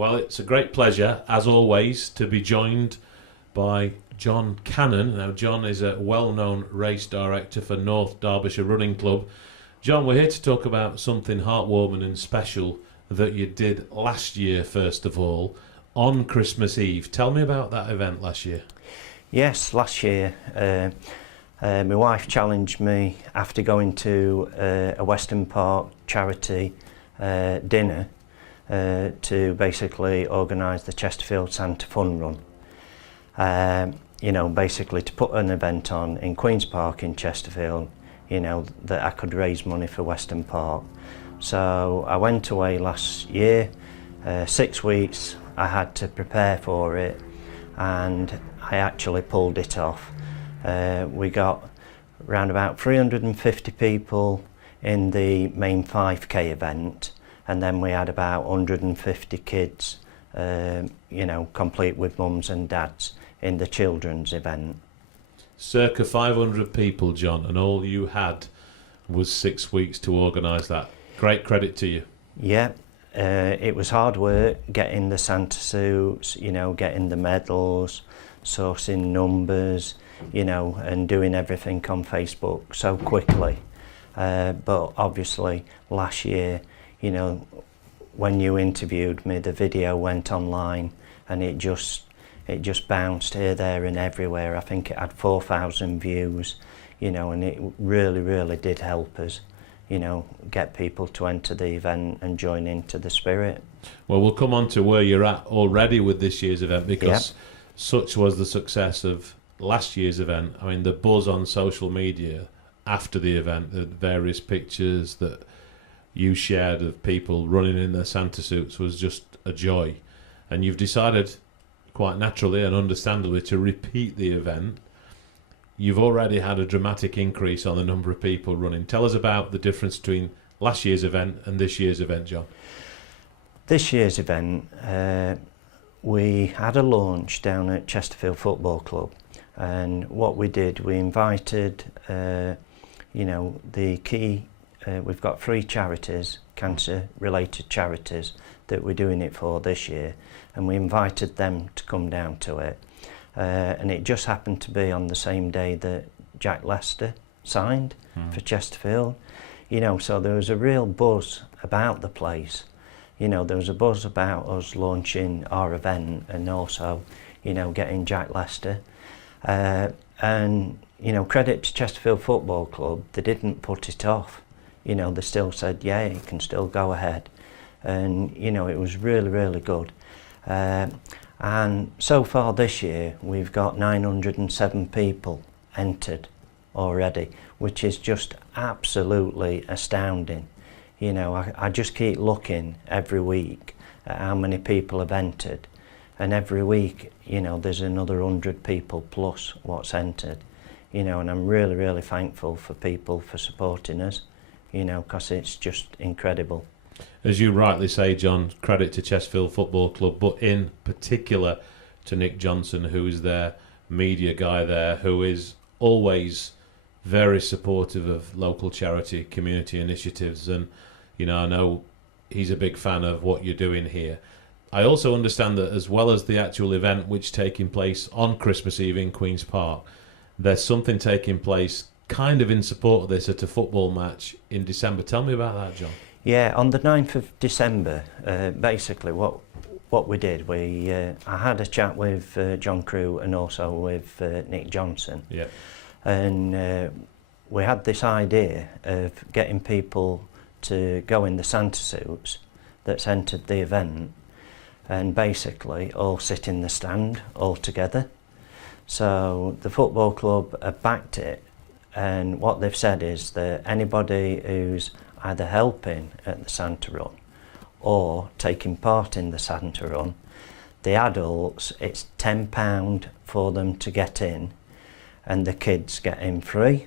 Well, it's a great pleasure, as always, to be joined by John Cannon. Now, John is a well-known race director for North Derbyshire Running Club. John, we're here to talk about something heartwarming and special that you did last year, first of all, on Christmas Eve. Tell me about that event last year. Yes, last year my wife challenged me after going to a Weston Park charity dinner to basically organise the Chesterfield Santa Fun Run. You know, basically to put an event on in Queen's Park in Chesterfield, you know, that I could raise money for Weston Park. So I went away last year, 6 weeks I had to prepare for it, and I actually pulled it off. We got around about 350 people in the main 5k event, and then we had about 150 kids, you know, complete with mums and dads in the children's event. Circa 500 people, John, and all you had was 6 weeks to organise that. Great credit to you. Yeah, it was hard work getting the Santa suits, you know, getting the medals, sourcing numbers, you know, and doing everything on Facebook so quickly. But obviously last year, you know, when you interviewed me, the video went online and it just bounced here, there and everywhere. I think it had 4,000 views, you know, and it really did help us, you know, get people to enter the event and join into the spirit. Well, we'll come on to where you're at already with this year's event, because such was the success of last year's event. I mean, the buzz on social media after the event, the various pictures that you shared of people running in their Santa suits was just a joy. And you've decided, quite naturally and understandably, to repeat the event. You've already had a dramatic increase on the number of people running. Tell us about the difference between last year's event and this year's event, John. This year's event, we had a launch down at Chesterfield Football Club, and what we did, we invited, you know, the key, we've got 3 charities, cancer-related charities, that we're doing it for this year, and we invited them to come down to it. And it just happened to be on the same day that Jack Lester signed for Chesterfield. You know, so there was a real buzz about the place. You know, there was a buzz about us launching our event and also, you know, getting Jack Lester. And, you know, credit to Chesterfield Football Club, they didn't put it off. You know, they still said, yeah, it can still go ahead. And, you know, it was really good. And so far this year, we've got 907 people entered already, which is just absolutely astounding. You know, I just keep looking every week at how many people have entered, and every week, you know, there's another 100 people plus what's entered, you know, and I'm really thankful for people for supporting us, you know, because it's just incredible. As you rightly say, John, credit to Chesterfield Football Club, but in particular to Nick Johnson, who is their media guy there, who is always very supportive of local charity, community initiatives, and, you know he's a big fan of what you're doing here. I also understand that as well as the actual event which taking place on Christmas Eve in Queen's Park, there's something taking place kind of in support of this at a football match in December. Tell me about that, John. Yeah, on the 9th of December, basically what we did, I had a chat with John Crew and also with Nick Johnson. Yeah. And we had this idea of getting people to go in the Santa suits that's entered the event and basically all sit in the stand all together. So the football club have backed it, and what they've said is that anybody who's either helping at the Santa Run or taking part in the Santa Run, the adults, it's £10 for them to get in, and the kids get in free.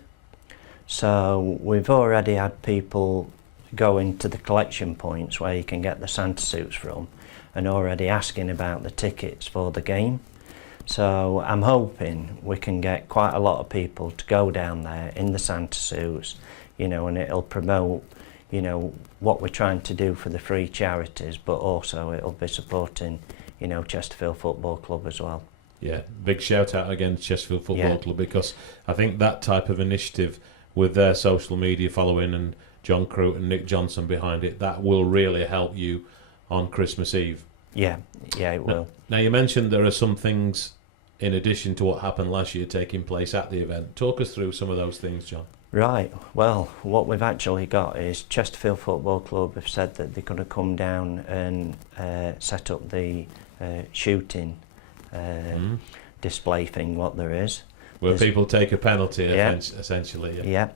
So we've already had people going to the collection points where you can get the Santa suits from and already asking about the tickets for the game. So I'm hoping we can get quite a lot of people to go down there in the Santa suits, you know, and it'll promote, you know, what we're trying to do for the free charities, but also it'll be supporting, you know, Chesterfield Football Club as well. Yeah, big shout out again to Chesterfield Football Yeah. Club, because I think that type of initiative with their social media following and John Crute and Nick Johnson behind it, that will really help you on Christmas Eve. Yeah, it will. Now you mentioned there are some things in addition to what happened last year taking place at the event. Talk us through some of those things, John. Right, well, what we've actually got is Chesterfield Football Club have said that they're going to come down and set up the shooting display thing, what there is. Where There's- people take a penalty, Yeah. essentially. Yeah. Yeah,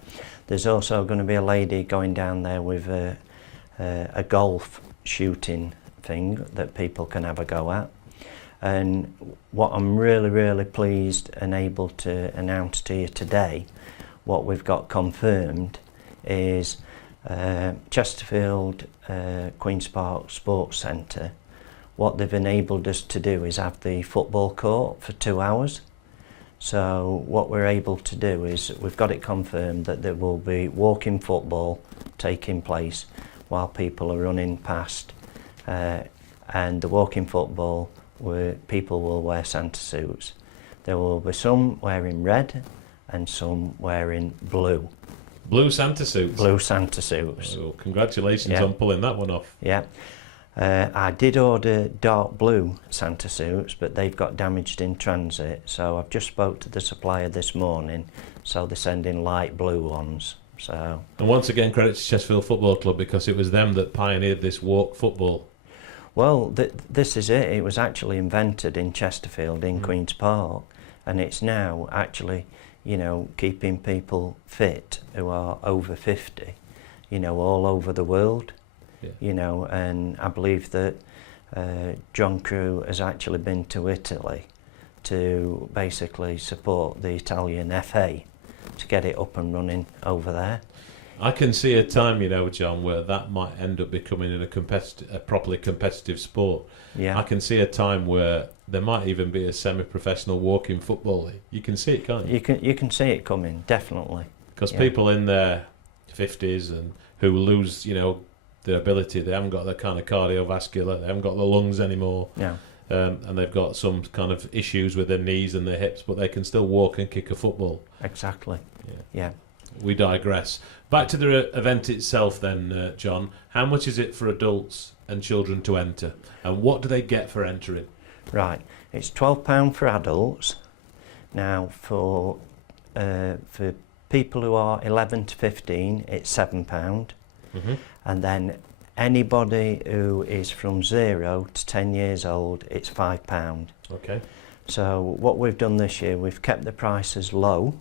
there's also going to be a lady going down there with a golf shooting thing that people can have a go at. And what I'm really, really pleased and able to announce to you today, what we've got confirmed is Chesterfield Queen's Park Sports Centre. What they've enabled us to do is have the football court for 2 hours. So what we're able to do is we've got it confirmed that there will be walking football taking place while people are running past, and the walking football where people will wear Santa suits. There will be some wearing red and some wearing blue. Blue Santa suits. Blue Santa suits. Oh, congratulations Yeah. on pulling that one off. Yeah. I did order dark blue Santa suits, but they've got damaged in transit, so I've just spoke to the supplier this morning, so they're sending light blue ones. So And once again, credit to Chesterfield Football Club, because it was them that pioneered this walk football. well, this is it. It was actually invented in Chesterfield in Queen's Park, and it's now actually, you know, keeping people fit who are over 50, you know, all over the world. Yeah. You know, and I believe that John Crew has actually been to Italy to basically support the Italian FA to get it up and running over there. I can see a time, you know, John, where that might end up becoming a properly competitive sport. Yeah, I can see a time where there might even be a semi-professional walking football league. You can see it, can't you? you can see it coming, definitely. Because Yeah. people in their 50s and who lose, you know, their ability, they haven't got the kind of cardiovascular, they haven't got the lungs anymore, Yeah, and they've got some kind of issues with their knees and their hips, but they can still walk and kick a football. exactly. Yeah. Yeah. We digress. Back to the event itself then, John. How much is it for adults and children to enter? And what do they get for entering? Right, it's £12 for adults. Now for people who are 11 to 15, it's £7. Mm-hmm. And then anybody who is from 0 to 10 years old, it's £5. Okay. So what we've done this year, we've kept the prices low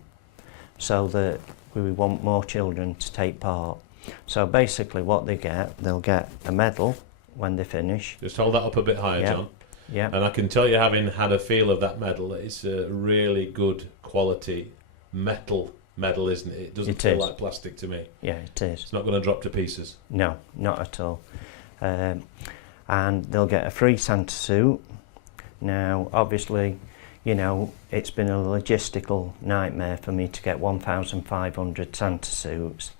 so that we want more children to take part. So basically what they get, they'll get a medal when they finish. Just hold that up a bit higher, Yeah. John. Yeah, And I can tell you, having had a feel of that medal, it's a really good quality metal medal, isn't it? It doesn't It feel is. like plastic to me. yeah, it is. It's not going to drop to pieces. No, not at all. And they'll get a free Santa suit. Now, obviously, you know, it's been a logistical nightmare for me to get 1,500 Santa suits.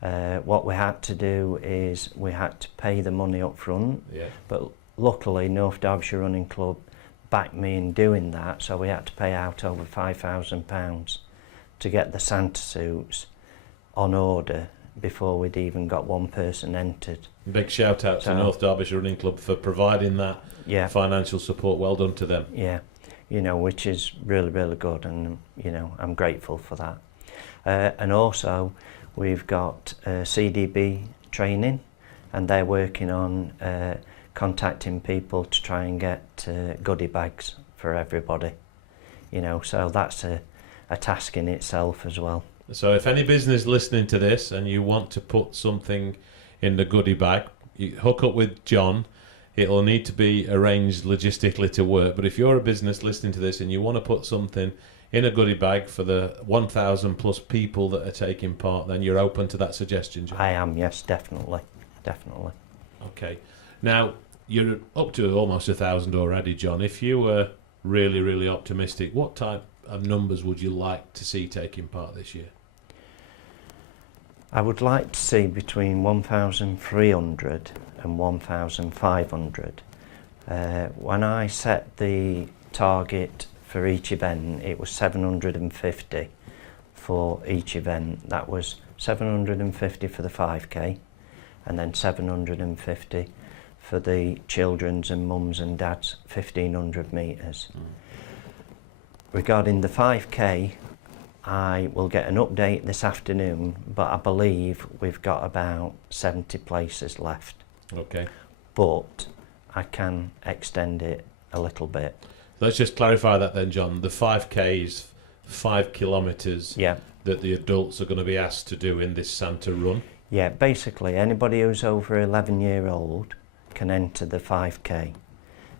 What we had to do is we had to pay the money up front, Yeah. but luckily North Derbyshire Running Club backed me in doing that, so we had to pay out over £5,000 to get the Santa suits on order before we'd even got one person entered. Big shout out to So- North Derbyshire Running Club for providing that Yeah, financial support. Well done to them. yeah, you know, which is really, really good, and you know, I'm grateful for that. And also, we've got CDB training, and they're working on contacting people to try and get goodie bags for everybody. You know, so that's a task in itself as well. So if any business listening to this and you want to put something in the goodie bag, you hook up with John. It'll need to be arranged logistically to work. But if you're a business listening to this and you want to put something in a goodie bag for the 1,000 plus people that are taking part, then you're open to that suggestion, John. I am, yes, definitely, definitely. Okay. Now, you're up to almost 1,000 already, John. If you were really, really optimistic, what type of numbers would you like to see taking part this year? I would like to see between 1,300 and 1,500. When I set the target for each event, it was 750 for each event. That was 750 for the 5k, and then 750 for the children's and mums and dads 1,500 metres. Regarding the 5k, I will get an update this afternoon, but I believe we've got about 70 places left. Okay. But I can extend it a little bit. Let's just clarify that then, John. The 5k is 5 kilometres Yeah. that the adults are going to be asked to do in this Santa run. Yeah, basically anybody who's over 11-year-old can enter the 5k.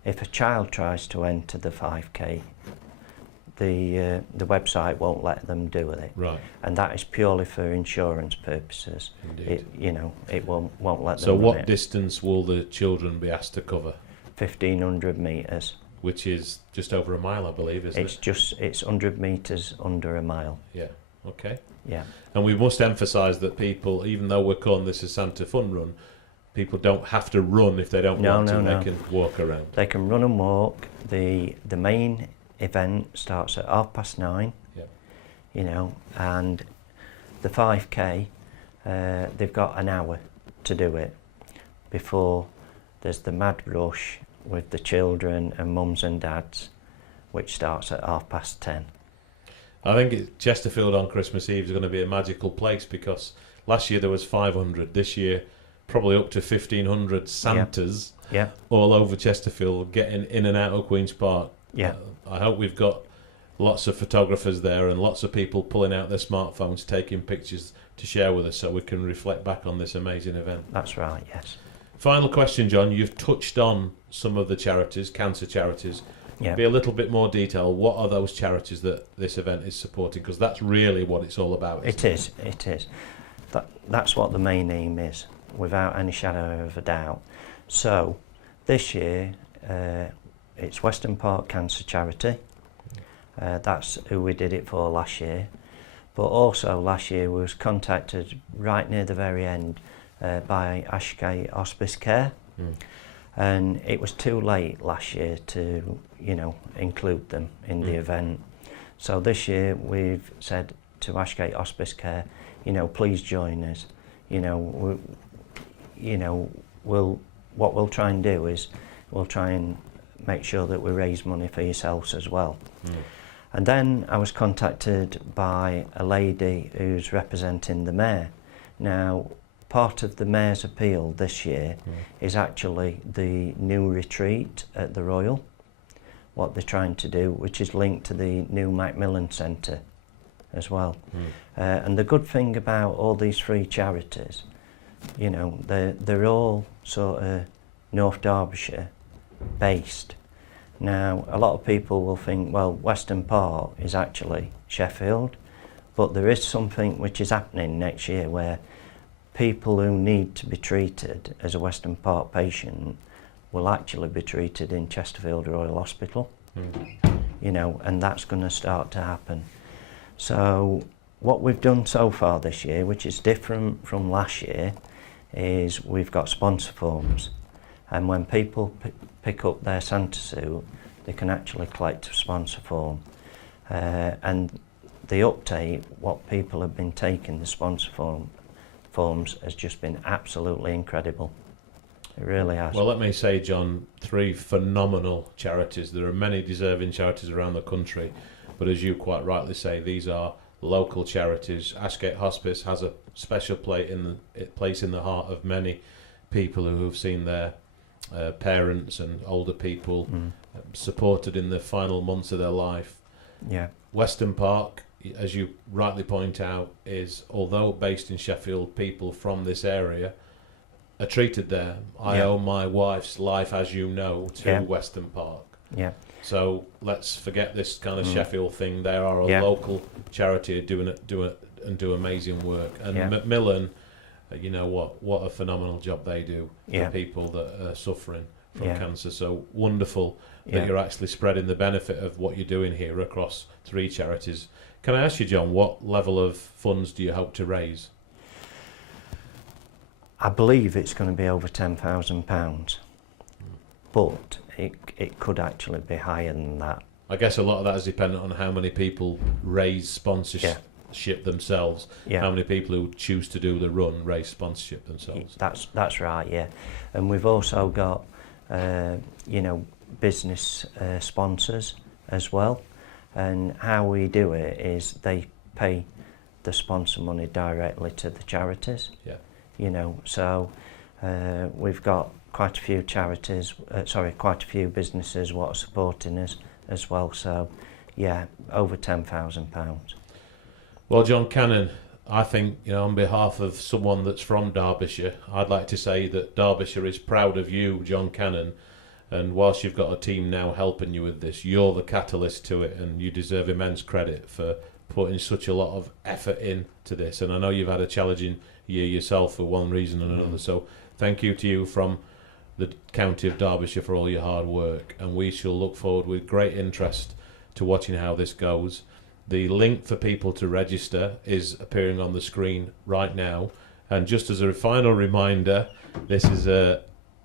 If a child tries to enter the 5k, the website won't let them do it. Right. And that is purely for insurance purposes. Indeed. It won't let them So run what it. distance will the children be asked to cover? 1,500 metres. Which is just over a mile, I believe, isn't it? It's 100 metres under a mile. Yeah. Okay. Yeah. And we must emphasise that people, even though we're calling this a Santa Fun Run, people don't have to run if they don't want to. No. They can walk around. They can run and walk. The main event starts at 9:30. Yeah. You know, and the 5k, they've got an hour to do it before there's the mad rush with the children and mums and dads, which starts at 10:30. I think Chesterfield on Christmas Eve is going to be a magical place, because last year there was 500. This year, probably up to 1,500 Santas Yeah. all over Chesterfield, getting in and out of Queen's Park. Yeah. I hope we've got lots of photographers there and lots of people pulling out their smartphones, taking pictures to share with us, so we can reflect back on this amazing event. That's right, yes. Final question, John. You've touched on some of the charities, cancer charities. Yeah. Be a little bit more detail. What are those charities that this event is supporting? Because that's really what it's all about. It is. That's what the main aim is, without any shadow of a doubt. So, this year, it's Weston Park Cancer Charity. That's who we did it for last year. But also last year we was contacted right near the very end by Ashgate Hospice Care. And it was too late last year to, include them in the event. So this year we've said to Ashgate Hospice Care, please join us. What we'll try and do is we'll try and make sure that we raise money for yourselves as well. And then I was contacted by a lady who's representing the mayor. Now, part of the mayor's appeal this year is actually the new retreat at the Royal, what they're trying to do, which is linked to the new Macmillan Centre as well. And the good thing about all these three charities, they're all sort of North Derbyshire based. Now, a lot of people will think, well, Weston Park is actually Sheffield, but there is something which is happening next year where people who need to be treated as a Weston Park patient will actually be treated in Chesterfield Royal Hospital, and that's going to start to happen. So what we've done so far this year, which is different from last year, is we've got sponsor forms, and when people pick up their Santa suit, they can actually collect a sponsor form. And the uptake, what people have been taking the sponsor forms has just been absolutely incredible. It really has. Well, let me say, John, three phenomenal charities. There are many deserving charities around the country, but as you quite rightly say, these are local charities. Ashgate Hospice has a special place in the heart of many people who have seen their parents and older people supported in the final months of their life. Yeah. Weston Park, as you rightly point out, is, although based in Sheffield, people from this area are treated there. I owe my wife's life, as you know, to Weston Park. Yeah. So let's forget this kind of Sheffield thing. They are a local charity do amazing work. And Macmillan, what a phenomenal job they do for people that are suffering from cancer. So wonderful that you're actually spreading the benefit of what you're doing here across three charities. Can I ask you, John, what level of funds do you hope to raise? I believe it's going to be over £10,000, but it could actually be higher than that. I guess a lot of that is dependent on how many people raise sponsorship themselves. Yeah. How many people who choose to do the run raise sponsorship themselves. That's right, yeah. And we've also got, business sponsors as well. And how we do it is they pay the sponsor money directly to the charities. Yeah. So we've got quite a few charities, quite a few businesses what are supporting us as well. So, yeah, over £10,000. Well, John Cannon, I think, on behalf of someone that's from Derbyshire, I'd like to say that Derbyshire is proud of you, John Cannon. And whilst you've got a team now helping you with this, you're the catalyst to it, and you deserve immense credit for putting such a lot of effort into this. And I know you've had a challenging year yourself for one reason and another. So thank you to you from the county of Derbyshire for all your hard work. And we shall look forward with great interest to watching how this goes. The link for people to register is appearing on the screen right now. And just as a final reminder, this is a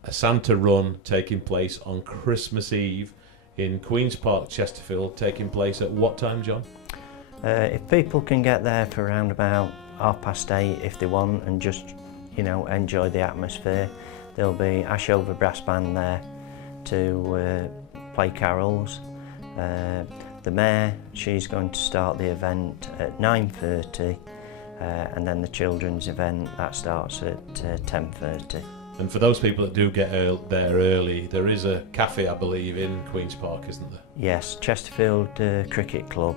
Santa run taking place on Christmas Eve in Queen's Park, Chesterfield, taking place at what time, John? If people can get there for around about 8:30 if they want, and just enjoy the atmosphere, there'll be Ashover Brass Band there to play carols. The Mayor, she's going to start the event at 9:30, and then the children's event that starts at 10:30. And for those people that do get there early, there is a cafe, I believe, in Queen's Park, isn't there? Yes, Chesterfield Cricket Club,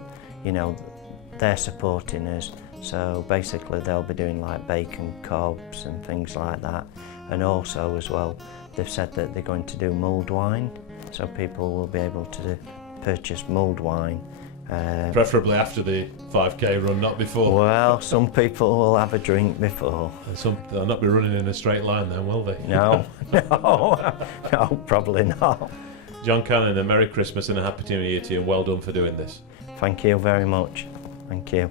they're supporting us. So basically they'll be doing like bacon cobs and things like that. And also as well, they've said that they're going to do mulled wine. So people will be able to purchase mulled wine. Preferably after the 5k run, not before. Well, some people will have a drink before. And they'll not be running in a straight line then, will they? No, no, probably not. John Cannon, a Merry Christmas and a Happy New Year to you, and well done for doing this. Thank you very much. Thank you.